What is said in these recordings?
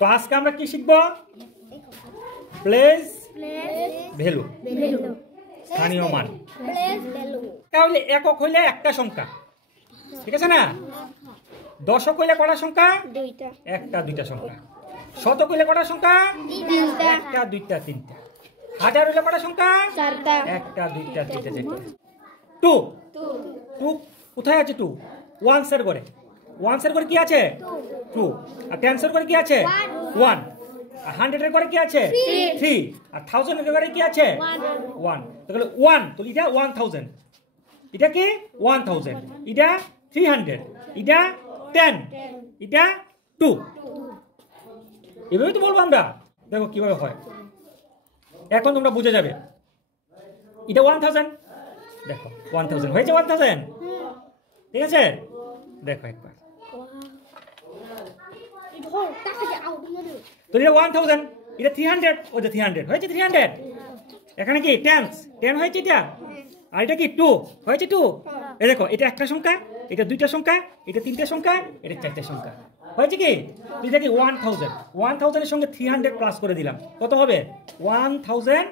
তো আজকে আমরা কি শিখবো? প্লেস ভ্যালু, স্থানীয় মান। তাহলে একক হইলে একটা সংখ্যা, ঠিক আছে না? দশক হইলে কটা সংখ্যা? একটা দুইটা সংখ্যা। শতক হইলে কটা সংখ্যা? একটা দুইটা তিনটা। হাজার হইলে কটা সংখ্যা? একটা দুইটা তিনটা চারটা। টু টু কোথায় আছে? টু ওয়ান্স এর করে, ওয়ান্স এর করে কি আছে? টু। আর টেন্স এর করে কি আছে? ওয়ান। আর হান্ড্রেড এর করে কি আছে? থ্রি। আর থাউজেন্ড এর করে কি আছে? ওয়ান। তাহলে ওয়ান, তো এটা 1000, এটা কি 1000, এটা 300, এটা 10, এটা 2। এভাবে তো বলবো আমরা। দেখো কিভাবে হয়, এখন তোমরা বুঝে যাবে। এটা 1000, দেখো 1000 হয়েছে, 1000, ঠিক আছে? দেখো একবার, তো এটা 1000, এটা 300, ওই যে 300 হয়েছে, 300। এখানে কি 10 হয়েছে এটা, আর এটা কি 2 হয়েছে, 2। এই দেখো, এটা একটা সংখ্যা, এটা দুইটা সংখ্যা, এটা তিনটা সংখ্যা, এটা চারটা সংখ্যা। হয়েছে কি? এটা কি 1000 এর সঙ্গে 300 প্লাস করে দিলাম, কত হবে? 1300।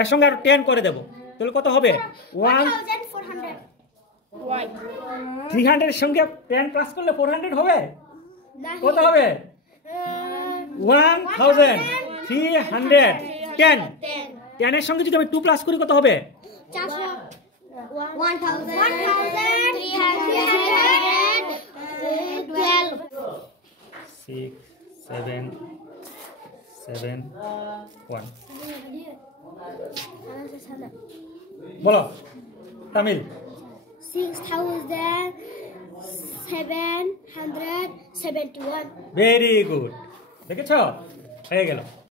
এর সঙ্গে আর 10 করে দেবো, তাহলে কত হবে? 300 এর সঙ্গে 10 প্লাস করলে 400 হবে। কত হবে? 1310। 10 এর সঙ্গে যদি আমি 2 প্লাস করি কত হবে? 6 7 7 1। বলো তামিল। 6771। ভেরি গুড, দেখেছ? হয়ে গেল।